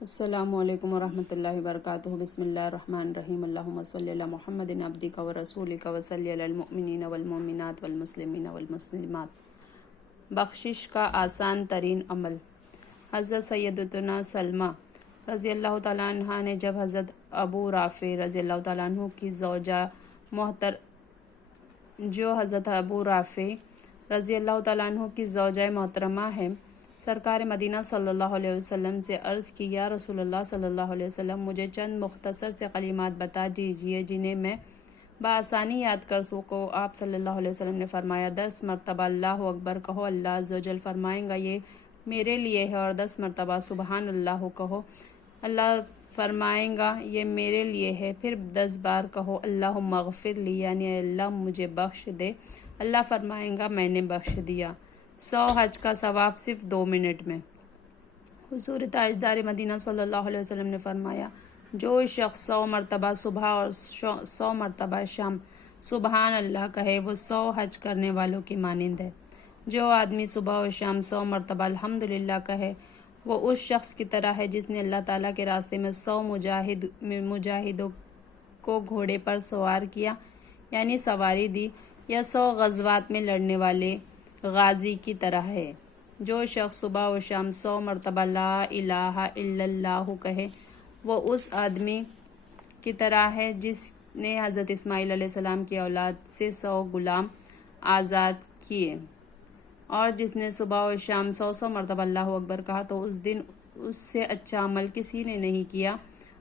السلام علیکم ورحمۃ اللہ وبرکاتہ۔ بسم اللہ الرحمن الرحیم۔ اللہم صلی علی محمد عبدک و رسولک و صلی علی المؤمنین والمؤمنات والمسلمین والمسلمات۔ بخشش کا آسان ترین عمل۔ حضرت سیدتنا سلمہ رضی اللہ تعالیٰ عنہ نے جب حضرت ابو رافع رضی اللہ تعالیٰ عنہ کی زوجہ محترمہ ہے، سرکار مدینہ صلی اللہ علیہ وسلم سے عرض کی، یا رسول اللہ صلی اللہ علیہ وسلم، مجھے چند مختصر سے کلمات بتا دیجئے جنہیں میں بآسانی یاد کر سکوں۔ آپ صلی اللہ علیہ وسلم نے فرمایا، 10 مرتبہ اللہ اکبر کہو، اللہ عز و جل فرمائیں گا یہ میرے لیے ہے، اور 10 مرتبہ سبحان اللہ کہو، اللہ فرمائیں گا یہ میرے لیے ہے، پھر 10 بار کہو اللہم اغفر لی، یعنی اے اللہ مجھے بخش دے، اللہ فرمائیں گا میں نے بخش دیا۔ 100 حج کا ثواب صرف 2 منٹ میں۔ حضور تاجدار مدینہ صلی اللہ علیہ وسلم نے فرمایا، جو شخص 100 مرتبہ صبح اور 100 مرتبہ شام سبحان اللہ کہے، وہ 100 حج کرنے والوں کی مانند ہے۔ جو آدمی صبح اور شام 100 مرتبہ الحمدللہ کہے، وہ اس شخص کی طرح ہے جس نے اللہ تعالیٰ کے راستے میں 100 مجاہدوں کو گھوڑے پر سوار کیا، یعنی سواری دی، یا 100 غزوات میں لڑنے والے غازی کی طرح ہے۔ جو شخص صبح و شام 100 مرتبہ لا الہ الا اللہ کہے، وہ اس آدمی کی طرح ہے جس نے حضرت اسماعیل علیہ السلام کی اولاد سے 100 غلام آزاد کیے، اور جس نے صبح و شام 100 مرتبہ اللہ اکبر کہا تو اس دن اس سے اچھا عمل کسی نے نہیں کیا،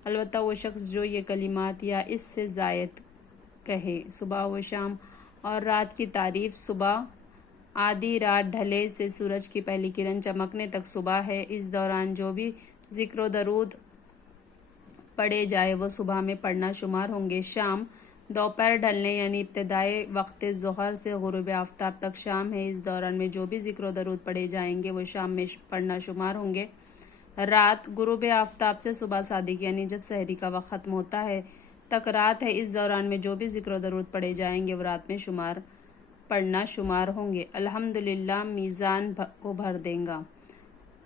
البتہ وہ شخص جو یہ کلمات یا اس سے زائد کہے۔ صبح و شام اور رات کی تعریف۔ صبح آدھی رات ڈھلے سے سورج کی پہلی کرن چمکنے تک صبح ہے، اس دوران جو بھی ذکر و درود پڑھے جائے وہ صبح میں پڑھنا شمار ہوں گے۔ شام دوپہر ڈھلنے یعنی ابتدائی وقت ظہر سے غروب آفتاب تک شام ہے، اس دوران میں جو بھی ذکر و درود پڑھے جائیں گے وہ شام میں پڑھنا شمار ہوں گے۔ رات غروب آفتاب سے صبح صادق یعنی جب سحری کا وقت ختم ہوتا ہے تک رات ہے، اس دوران میں جو بھی ذکر و درود پڑھے جائیں گے وہ رات میں پڑھنا شمار ہوں گے۔ الحمدللہ میزان کو بھر دے گا۔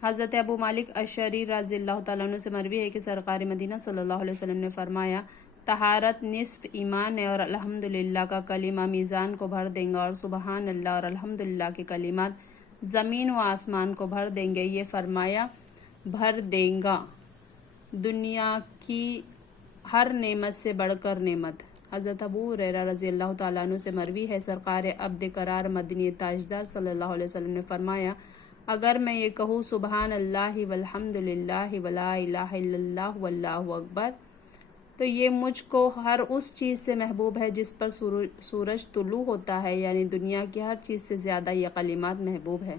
حضرت ابو مالک اشعری رضی اللہ تعالیٰ عنہ سے مروی ہے کہ سرکار مدینہ صلی اللہ علیہ وسلم نے فرمایا، طہارت نصف ایمان ہے، اور الحمدللہ کا کلمہ میزان کو بھر دیں گا، اور سبحان اللہ اور الحمدللہ کے کلمات زمین و آسمان کو بھر دیں گے۔ یہ فرمایا بھر دیں گا، دنیا کی ہر نعمت سے بڑھ کر نعمت۔ حضرت ابو ہریرہ رضی اللہ تعالیٰ عنہ سے مروی ہے، سرکار عبد قرار مدنی تاجدار صلی اللہ علیہ وسلم نے فرمایا، اگر میں یہ کہوں سبحان اللہ والحمد للہ ولا الہ الا اللہ واللہ اکبر، تو یہ مجھ کو ہر اس چیز سے محبوب ہے جس پر سورج طلوع ہوتا ہے، یعنی دنیا کی ہر چیز سے زیادہ یہ کلمات محبوب ہے۔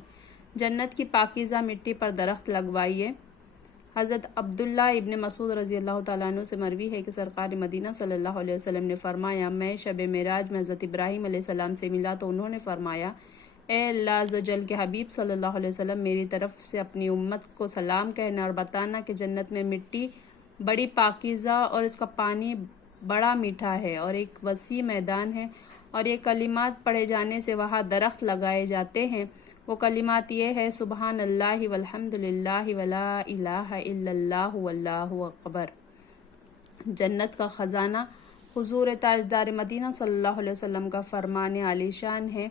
جنت کی پاکیزہ مٹی پر درخت لگوائیے۔ حضرت عبداللہ ابن مسعود رضی اللہ تعالیٰ عنہ سے مروی ہے کہ سرکار مدینہ صلی اللہ علیہ وسلم نے فرمایا، میں شب معراج میں حضرت ابراہیم علیہ السلام سے ملا تو انہوں نے فرمایا، اے اللہ عز و جل کے حبیب صلی اللہ علیہ وسلم، میری طرف سے اپنی امت کو سلام کہنا اور بتانا کہ جنت میں مٹی بڑی پاکیزہ اور اس کا پانی بڑا میٹھا ہے، اور ایک وسیع میدان ہے، اور یہ کلمات پڑھے جانے سے وہاں درخت لگائے جاتے ہیں۔ وہ کلمات یہ ہے، سبحان اللہ والحمد للہ ولا الہ الا اللہ واللہ اکبر۔ جنت کا خزانہ۔ حضور تاجدار مدینہ صلی اللہ علیہ وسلم کا فرمان عالی شان ہے،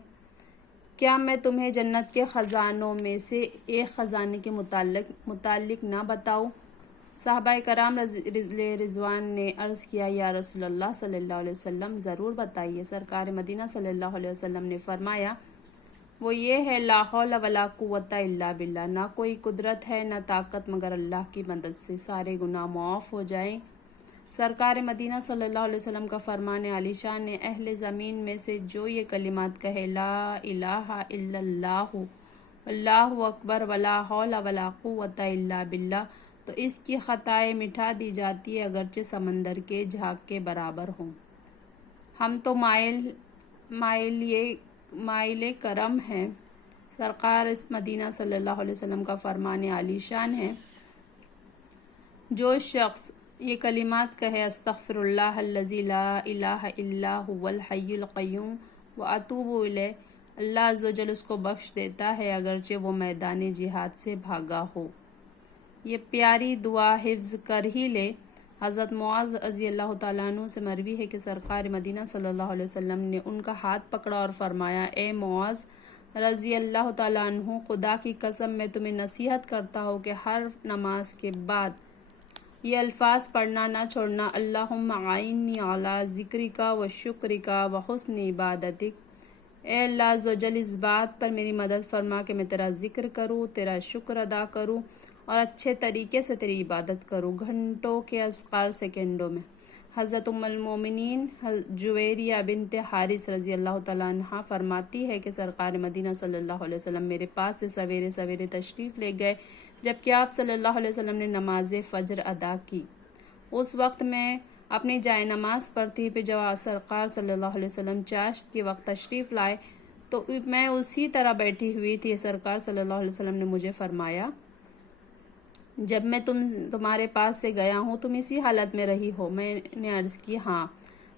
کیا میں تمہیں جنت کے خزانوں میں سے ایک خزانے کے متعلق نہ بتاؤں؟ صحابہ کرام رضوان نے عرض کیا، یا رسول اللہ صلی اللہ علیہ وسلم ضرور بتائیے۔ سرکار مدینہ صلی اللہ علیہ وسلم نے فرمایا، وہ یہ ہے، لا حول ولا قوت الا باللہ، نہ کوئی قدرت ہے نہ طاقت مگر اللہ کی مدد سے، سارے گناہ معاف ہو جائیں۔ سرکار مدینہ صلی اللہ علیہ وسلم کا فرمان عالی شان ہے، اہل زمین میں سے جو یہ کلمات کہے، لا الہ الا اللہ واللہ اکبر ولا حول ولا قوت الا باللہ، تو اس کی خطائیں مٹا دی جاتی ہے، اگرچہ سمندر کے جھاگ کے برابر ہوں۔ ہم تو مائل کرم ہیں۔ سرکار مدینہ صلی اللہ علیہ وسلم کا فرمان عالی شان ہے، جو شخص یہ کلمات کہے، استغفر اللہ الذی لا الہ الا هو الحی القیوم واتوب الیہ، اللہ عز و جل اس کو بخش دیتا ہے اگرچہ وہ میدان جہاد سے بھاگا ہو۔ یہ پیاری دعا حفظ کر ہی لے۔ حضرت معاذ رضی اللہ تعالیٰ عنہ سے مروی ہے کہ سرکار مدینہ صلی اللہ علیہ وسلم نے ان کا ہاتھ پکڑا اور فرمایا، اے معاذ رضی اللہ تعالیٰ عنہ، خدا کی قسم میں تمہیں نصیحت کرتا ہوں کہ ہر نماز کے بعد یہ الفاظ پڑھنا نہ چھوڑنا، اللہم اعنی علی ذکرک و شکرک و حسن عبادتک۔ اے اللہ عز و جل، اس بات پر میری مدد فرما کہ میں تیرا ذکر کروں، تیرا شکر ادا کروں اور اچھے طریقے سے تیری عبادت کروں، گھنٹوں کے اذکار سیکنڈوں میں۔ حضرت ام المومنین جویریہ بنت حارث رضی اللہ تعالیٰ عنہ فرماتی ہے کہ سرکار مدینہ صلی اللہ علیہ وسلم میرے پاس سے سویرے سویرے تشریف لے گئے جبکہ آپ صلی اللہ علیہ وسلم نے نماز فجر ادا کی۔ اس وقت میں اپنی جائے نماز پر تھی، پھر جب سرکار صلی اللہ علیہ وسلم چاشت کے وقت تشریف لائے تو میں اسی طرح بیٹھی ہوئی تھی۔ سرکار صلی اللہ علیہ وسلم نے مجھے فرمایا، جب میں تمہارے پاس سے گیا ہوں تم اسی حالت میں رہی ہو؟ میں نے عرض کی، ہاں۔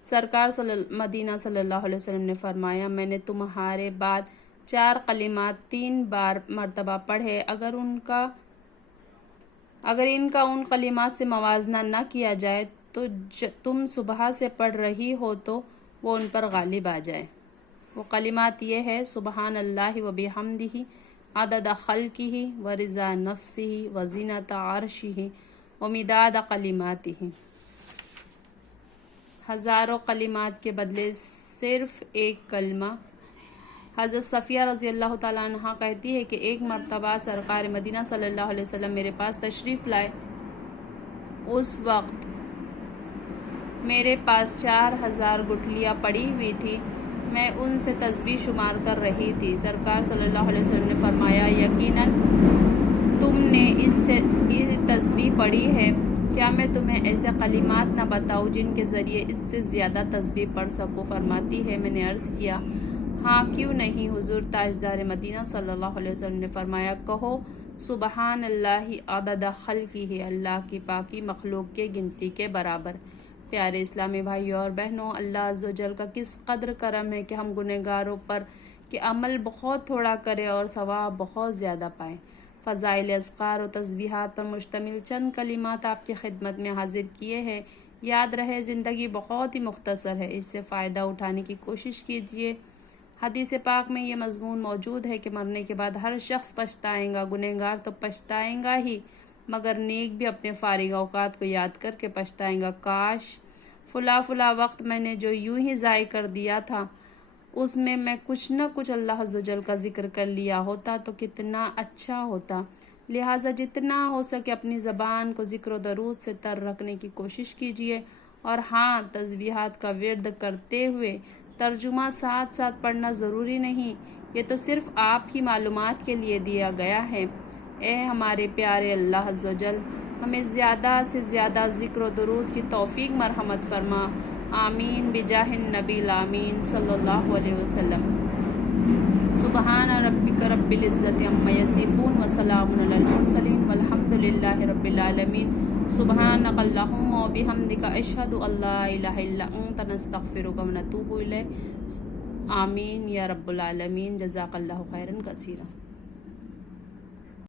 سرکار مدینہ صلی اللہ علیہ وسلم نے فرمایا، میں نے تمہارے بعد 4 کلمات 3 مرتبہ پڑھے، اگر ان کا ان کلمات سے موازنہ نہ کیا جائے تو تم صبح سے پڑھ رہی ہو تو وہ ان پر غالب آ جائے۔ وہ کلمات یہ ہے، سبحان اللہ و بحمدہ عدد خلقہ و رضا نفسہ و زینت عرشہ و مداد کلماتہ۔ ہزاروں کلمات کے بدلے صرف ایک کلمہ۔ حضرت صفیہ رضی اللہ تعالیٰ عنہ کہتی ہے کہ ایک مرتبہ سرکار مدینہ صلی اللہ علیہ وسلم میرے پاس تشریف لائے، اس وقت میرے پاس 4000 گٹھلیاں پڑی ہوئی تھی، میں ان سے تسبیح شمار کر رہی تھی۔ سرکار صلی اللہ علیہ وسلم نے فرمایا، یقیناً تم نے اس سے تسبیح پڑھی ہے، کیا میں تمہیں ایسے کلمات نہ بتاؤں جن کے ذریعے اس سے زیادہ تسبیح پڑھ سکوں؟ فرماتی ہے، میں نے عرض کیا، ہاں کیوں نہیں حضور۔ تاجدار مدینہ صلی اللہ علیہ وسلم نے فرمایا، کہو سبحان اللہ عدد خلقہ، اللہ کی پاکی مخلوق کے گنتی کے برابر۔ پیارے اسلامی بھائیوں اور بہنوں، اللہ عز و جل کا کس قدر کرم ہے کہ ہم گنہگاروں پر کہ عمل بہت تھوڑا کرے اور ثواب بہت زیادہ پائیں۔ فضائل اذکار و تسبیحات پر مشتمل چند کلمات آپ کی خدمت میں حاضر کیے ہیں۔ یاد رہے، زندگی بہت ہی مختصر ہے، اس سے فائدہ اٹھانے کی کوشش کیجیے۔ حدیث پاک میں یہ مضمون موجود ہے کہ مرنے کے بعد ہر شخص پچھتائے گا۔ گنہگار تو پچھتائے گا ہی، مگر نیک بھی اپنے فارغ اوقات کو یاد کر کے پچھتائے گا، کاش فلاں وقت میں نے جو یوں ہی ضائع کر دیا تھا اس میں کچھ نہ کچھ اللہ عز و جل کا ذکر کر لیا ہوتا تو کتنا اچھا ہوتا۔ لہٰذا جتنا ہو سکے اپنی زبان کو ذکر و درود سے تر رکھنے کی کوشش کیجیے، اور ہاں، تسبیحات کا ورد کرتے ہوئے ترجمہ ساتھ ساتھ پڑھنا ضروری نہیں، یہ تو صرف آپ کی معلومات کے لیے دیا گیا ہے۔ اے ہمارے پیارے اللہ عز و جل، ہمیں زیادہ سے زیادہ ذکر و درود کی توفیق مرحمت فرما، آمین بجاہ النبی الامین صلی اللہ علیہ وسلم۔ سبحان ربک رب العزت عما یصفون وسلام علی المرسلین والحمد للہ رب العالمین۔ سبحانک اللہم و بحمدک، اشہد ان لا الہ الا انت، نستغفرک و نتوب الیک۔ آمین یا رب العالمین۔ جزاک اللہ خیرا کثیرا۔